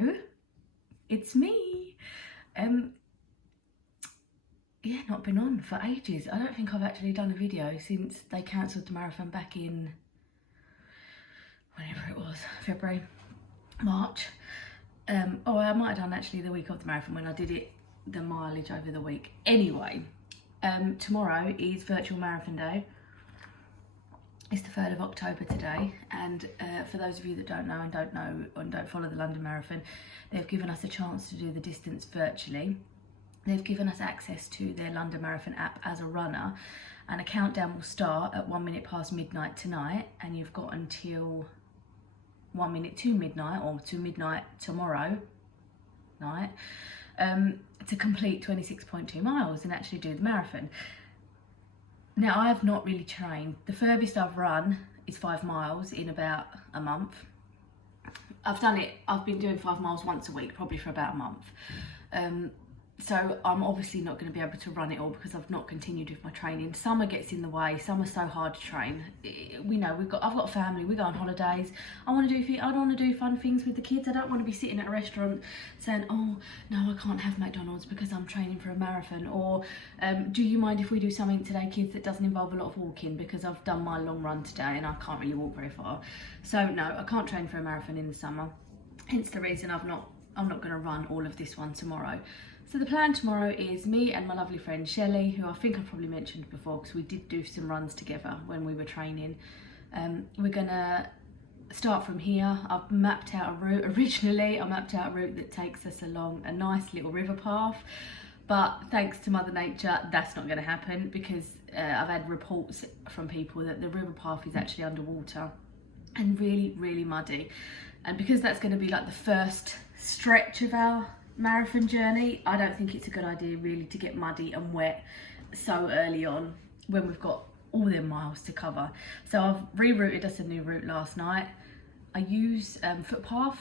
Hello, it's me. Yeah, not been on for ages. I don't think I've actually done a video since they cancelled the marathon back in whenever it was, February, March. Oh, I might have done actually the week of the marathon when I did it, the mileage over the week. Anyway, tomorrow is Virtual Marathon Day. It's the 3rd of October today, and for those of you that don't know and don't follow the London Marathon, they've given us a chance to do the distance virtually. They've given us access to their London Marathon app as a runner, and a countdown will start at 1 minute past midnight tonight, and you've got until 1 minute to midnight, or to midnight tomorrow night, to complete 26.2 miles and actually do the marathon. Now, I have not really trained. The furthest I've run is 5 miles in about a month. I've been doing 5 miles once a week, probably for about a month. So I'm obviously not going to be able to run it all because I've not continued with my training. Summer gets in the way. Summer's so hard to train. We know I've got a family. We go on holidays. I want to do fun things with the kids. I don't want to be sitting at a restaurant saying, "Oh no, I can't have McDonald's because I'm training for a marathon." Or do you mind if we do something today, kids, that doesn't involve a lot of walking because I've done my long run today and I can't really walk very far. So no, I can't train for a marathon in the summer. Hence the reason I'm not going to run all of this one tomorrow. So the plan tomorrow is me and my lovely friend Shelley, who I think I've probably mentioned before because we did do some runs together when we were training. We're gonna start from here. I've mapped out a route. Originally, I mapped out a route that takes us along a nice little river path, but thanks to Mother Nature, that's not gonna happen because I've had reports from people that the river path is actually underwater and really, really muddy. And because that's gonna be like the first stretch of our marathon journey, I don't think it's a good idea really to get muddy and wet so early on when we've got all them miles to cover. So I've rerouted us a new route last night. I use Footpath.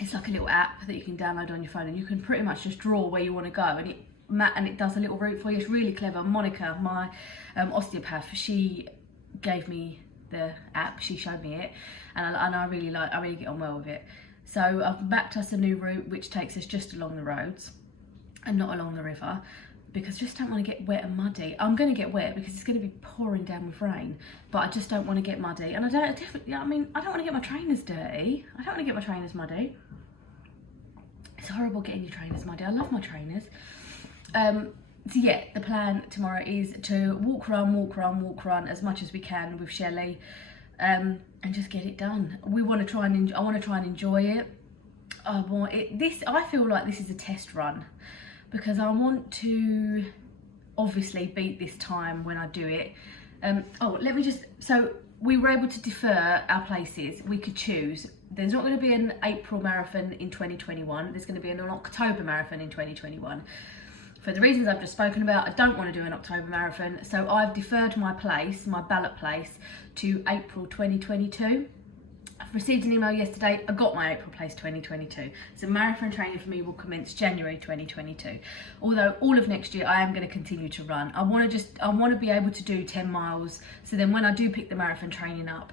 It's like a little app that you can download on your phone, and you can pretty much just draw where you want to go, and it does a little route for you. It's really clever. Monica, my osteopath, she gave me the app. She showed me it, and I really get on well with it. So I've mapped us a new route which takes us just along the roads and not along the river, because I just don't want to get wet and muddy. I'm going to get wet because it's going to be pouring down with rain, but I just don't want to get muddy. And I don't want to get my trainers dirty. I don't want to get my trainers muddy. It's horrible getting your trainers muddy. I love my trainers. So yeah, the plan tomorrow is to walk, run as much as we can with Shelley. And just get it done. I want to try and enjoy it. I feel like this is a test run because I want to obviously beat this time when I do it. So we were able to defer our places. We could choose. There's not going to be an April marathon in 2021. There's going to be an October marathon in 2021. For the reasons I've just spoken about, I don't want to do an October marathon, so I've deferred my ballot place, to April 2022. I've received an email yesterday, I got my April place 2022. So marathon training for me will commence January 2022. Although all of next year I am going to continue to run. I want to be able to do 10 miles, so then when I do pick the marathon training up,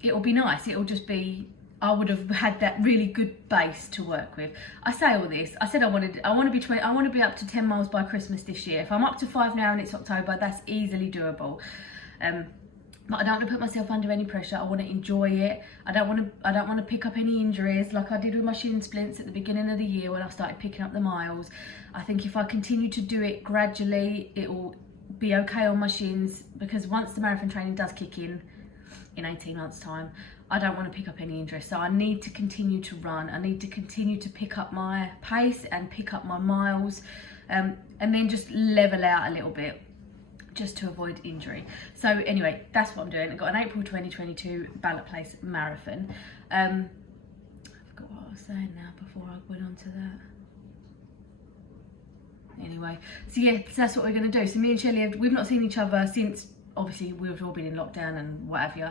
it will be nice. It will just be, I would have had that really good base to work with. I say all this. I said I want to be up to 10 miles by Christmas this year. If I'm up to 5 now and it's October, that's easily doable. But I don't want to put myself under any pressure. I want to enjoy it. I don't want to pick up any injuries like I did with my shin splints at the beginning of the year when I started picking up the miles. I think if I continue to do it gradually, it will be okay on my shins, because once the marathon training does kick in 18 months time, I don't want to pick up any injuries. So I need to continue to run. I need to continue to pick up my pace and pick up my miles, and then just level out a little bit just to avoid injury. So anyway, that's what I'm doing. I've got an April 2022 ballot place marathon. I forgot what I was saying now before I went on to that. Anyway, so yeah, so that's what we're going to do. So me and Shelley, we've not seen each other since, obviously, we've all been in lockdown and what have you.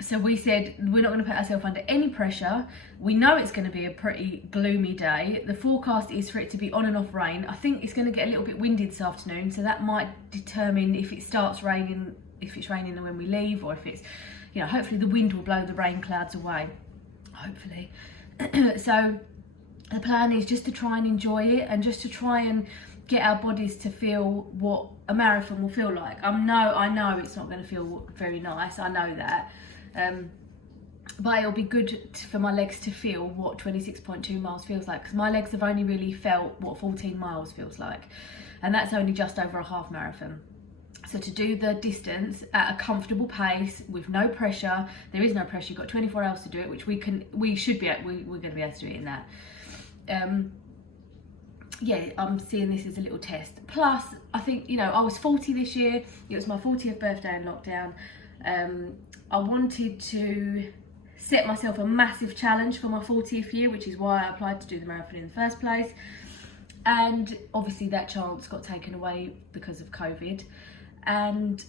So we said we're not going to put ourselves under any pressure. We know it's going to be a pretty gloomy day. The forecast is for it to be on and off rain. I think it's going to get a little bit windy this afternoon, so that might determine if it starts raining, if it's raining when we leave, or if it's, hopefully the wind will blow the rain clouds away. Hopefully. So the plan is just to try and enjoy it, and just to try and get our bodies to feel what a marathon will feel like. I know it's not going to feel very nice, I know that, but it'll be good for my legs to feel what 26.2 miles feels like, because my legs have only really felt what 14 miles feels like, and that's only just over a half marathon. So to do the distance at a comfortable pace with no pressure, there is no pressure, you've got 24 hours to do it, which we're going to be able to do it in that. Yeah, I'm seeing this as a little test. Plus, I think, you know, I was 40 this year. It was my 40th birthday in lockdown. I wanted to set myself a massive challenge for my 40th year, which is why I applied to do the marathon in the first place. And obviously that chance got taken away because of COVID. And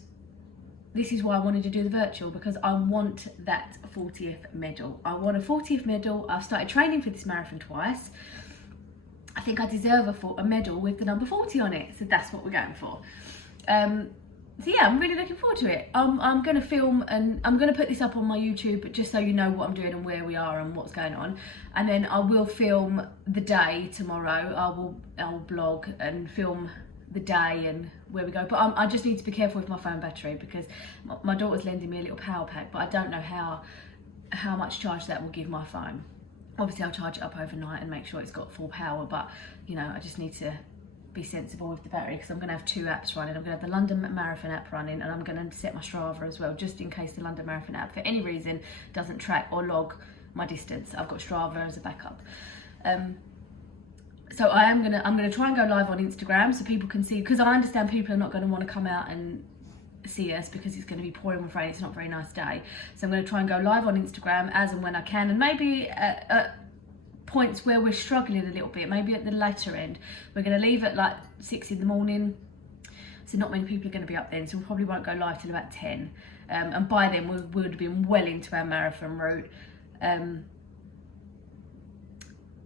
this is why I wanted to do the virtual, because I want that 40th medal. I want a 40th medal. I've started training for this marathon twice. I think I deserve a medal with the number 40 on it, so that's what we're going for. So yeah, I'm really looking forward to it. I'm going to film, and I'm going to put this up on my YouTube, just so you know what I'm doing and where we are and what's going on. And then I will film the day tomorrow. I will blog and film the day and where we go. But I just need to be careful with my phone battery, because my daughter's lending me a little power pack, but I don't know how much charge that will give my phone. Obviously I'll charge it up overnight and make sure it's got full power, but you know, I just need to be sensible with the battery, because I'm going to have two apps running. I'm going to have the London Marathon app running, and I'm going to set my Strava as well, just in case the London Marathon app for any reason doesn't track or log my distance. I've got Strava as a backup. So I'm gonna try and go live on Instagram so people can see, because I understand people are not going to want to come out and see us because it's going to be pouring with rain. It's not a very nice day, so I'm going to try and go live on Instagram as and when I can, and maybe at points where we're struggling a little bit, maybe at the later end. We're going to leave at like 6 in the morning, so not many people are going to be up then, so we probably won't go live till about 10, and by then we would have been well into our marathon route.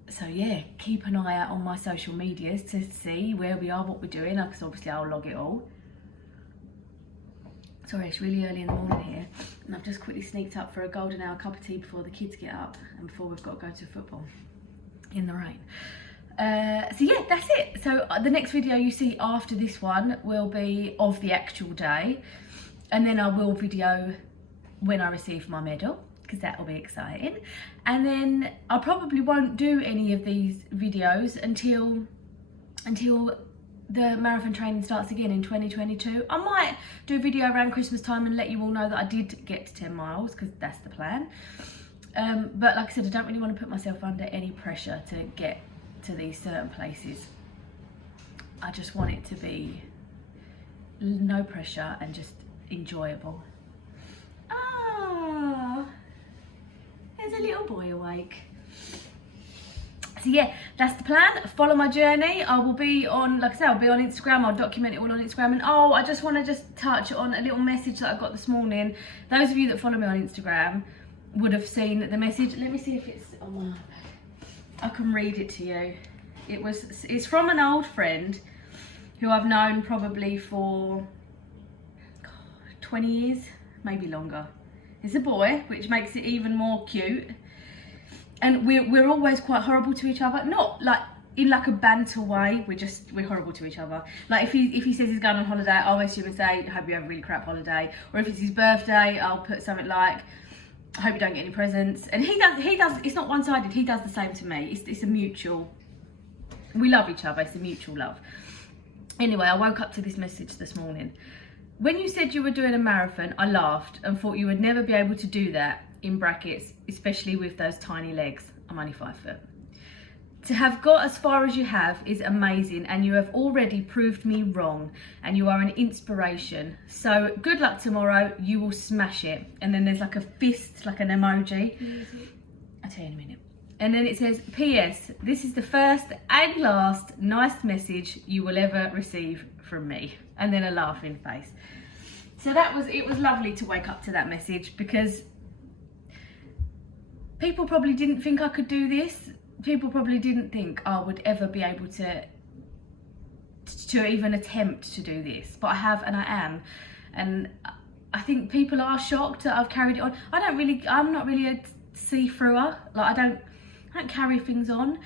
So yeah, keep an eye out on my social medias to see where we are, what we're doing, because obviously I'll log it all. Sorry, it's really early in the morning here, and I've just quickly sneaked up for a golden hour cup of tea before the kids get up and before we've got to go to football in the rain. So yeah, that's it. So the next video you see after this one will be of the actual day, and then I will video when I receive my medal, because that will be exciting. And then I probably won't do any of these videos until the marathon training starts again in 2022. I might do a video around Christmas time and let you all know that I did get to 10 miles, because that's the plan. But like I said, I don't really want to put myself under any pressure to get to these certain places. I just want it to be no pressure and just enjoyable. Ah, there's a little boy awake. So yeah, that's the plan. Follow my journey. I will be on, like I said, I'll be on Instagram. I'll document it all on Instagram. And oh, I just want to touch on a little message that I got this morning. Those of you that follow me on Instagram would have seen the message. Let me see if it's on my iPad. I can read it to you. It's from an old friend who I've known probably for 20 years, maybe longer. It's a boy, which makes it even more cute. And we're always quite horrible to each other, not like in like a banter way. We're horrible to each other. Like if he says he's going on holiday, I'll always say, "I hope you have a really crap holiday." Or if it's his birthday, I'll put something like, "I hope you don't get any presents." And he does. It's not one-sided. He does the same to me. It's a mutual. We love each other. It's a mutual love. Anyway, I woke up to this message this morning. When you said you were doing a marathon, I laughed and thought you would never be able to do that. In brackets, especially with those tiny legs. I'm only 5 foot. To have got as far as you have is amazing, and you have already proved me wrong, and you are an inspiration. So good luck tomorrow, you will smash it. And then there's like a fist, like an emoji. I'll tell you in a minute. And then it says, P.S. This is the first and last nice message you will ever receive from me. And then a laughing face. So it was lovely to wake up to that message, because people probably didn't think I could do this. People probably didn't think I would ever be able to even attempt to do this, but I have, and I am. And I think people are shocked that I've carried it on. I'm not really a see-througher. Like I don't carry things on.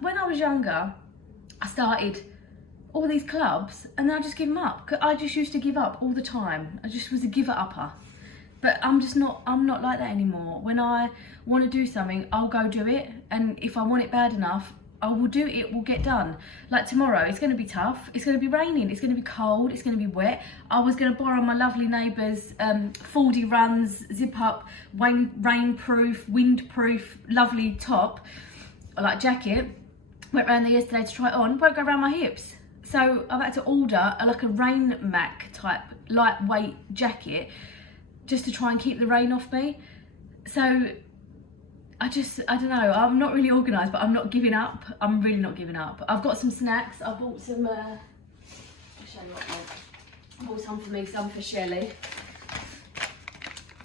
When I was younger, I started all these clubs and then I just give them up. I just used to give up all the time. I just was a giver-upper. But I'm not like that anymore. When I want to do something, I'll go do it. And if I want it bad enough, I will do it, will get done. Like tomorrow, it's going to be tough. It's going to be raining, it's going to be cold, it's going to be wet. I was going to borrow my lovely neighbour's Fordy Runs, zip up, rainproof, windproof, lovely top, like jacket. Went round there yesterday to try it on, won't go around my hips. So I've had to order like a Rain Mac type lightweight jacket just to try and keep the rain off me. So I don't know, I'm not really organised, but I'm not giving up. I'm really not giving up. I've got some snacks. I bought some, I'll show you what I bought. I bought some for me, some for Shelley.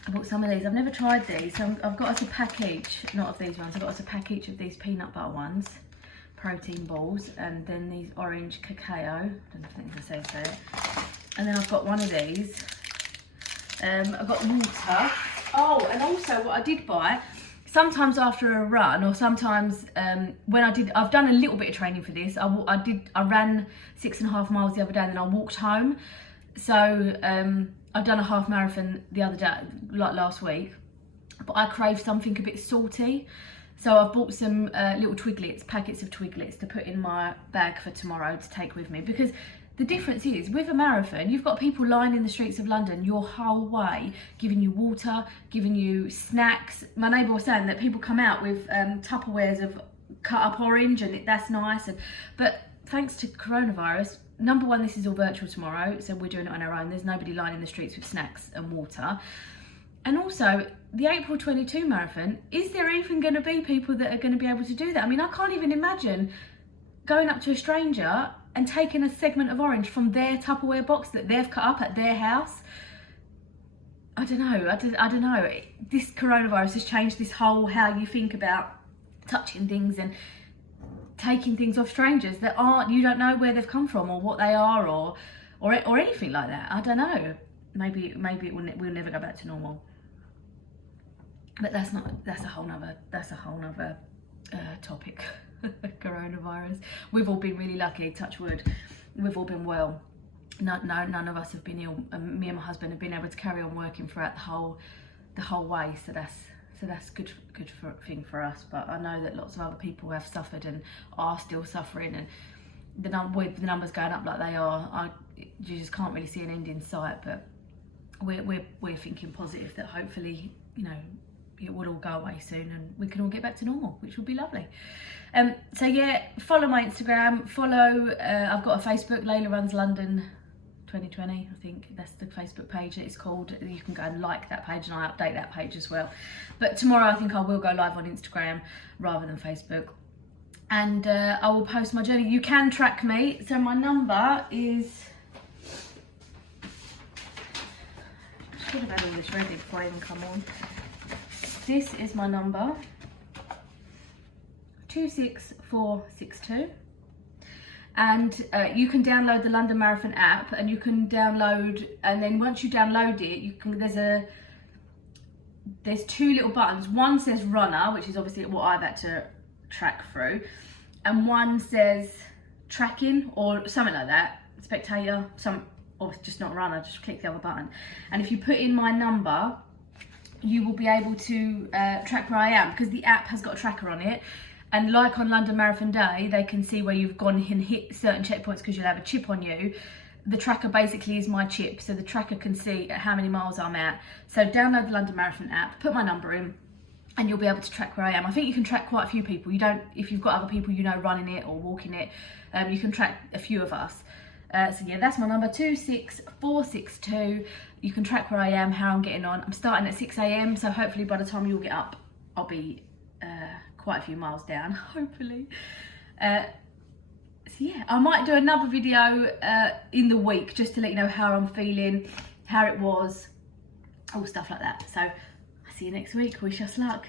I bought some of these. I've never tried these, so I've got us a pack each, not of these ones, I've got us a pack each of these peanut butter ones, protein balls, and then these orange cacao. I don't think I say so. And then I've got one of these. I've got water. Oh, and also what I did buy, sometimes after a run, or sometimes when I've done a little bit of training for this. I ran 6.5 miles the other day and then I walked home. So I've done a half marathon the other day, like last week, but I crave something a bit salty. So I've bought some little packets of Twiglets to put in my bag for tomorrow to take with me, because the difference is, with a marathon, you've got people lining the streets of London your whole way, giving you water, giving you snacks. My neighbour was saying that people come out with Tupperwares of cut up orange, and that's nice. But thanks to coronavirus, number one, this is all virtual tomorrow, so we're doing it on our own. There's nobody lining the streets with snacks and water. And also, the April 22 marathon, is there even going to be people that are going to be able to do that? I mean, I can't even imagine going up to a stranger and taking a segment of orange from their Tupperware box that they've cut up at their house. I don't know. This coronavirus has changed this whole how you think about touching things and taking things off strangers that you don't know where they've come from or what they are or anything like that. I don't know. Maybe we'll never go back to normal. But that's a whole nother topic. Coronavirus. We've all been really lucky, touch wood. We've all been well. None of us have been ill. Me and my husband have been able to carry on working throughout the whole way. So that's good thing for us. But I know that lots of other people have suffered and are still suffering. And with the numbers going up like they are, you just can't really see an end in sight. But we're thinking positive that hopefully, it will all go away soon and we can all get back to normal, which will be lovely. So yeah, follow my Instagram, I've got a Facebook, Layla Runs London 2020, I think that's the Facebook page that it's called. You can go and like that page and I update that page as well. But tomorrow I think I will go live on Instagram rather than Facebook. And I will post my journey. You can track me. So my number is, I should have had all this ready before I even come on. This is my number, 26462, and you can download the London Marathon app, and you can download, and then once you download it, there's two little buttons. One says runner, which is obviously what I've had to track through, and one says tracking or something like that, spectator, or just not runner, just click the other button. And if you put in my number, you will be able to track where I am, because the app has got a tracker on it. And like on London Marathon Day, they can see where you've gone and hit certain checkpoints because you'll have a chip on you. The tracker basically is my chip, so the tracker can see how many miles I'm at. So download the London Marathon app, put my number in, and you'll be able to track where I am. I think you can track quite a few people. If you've got other people running it or walking it, you can track a few of us. So yeah, that's my number, 26462. You can track where I am, how I'm getting on. I'm starting at 6 AM, so hopefully by the time you'll get up, I'll be quite a few miles down, hopefully. So yeah, I might do another video in the week just to let you know how I'm feeling, how it was, all stuff like that. So I'll see you next week. Wish us luck.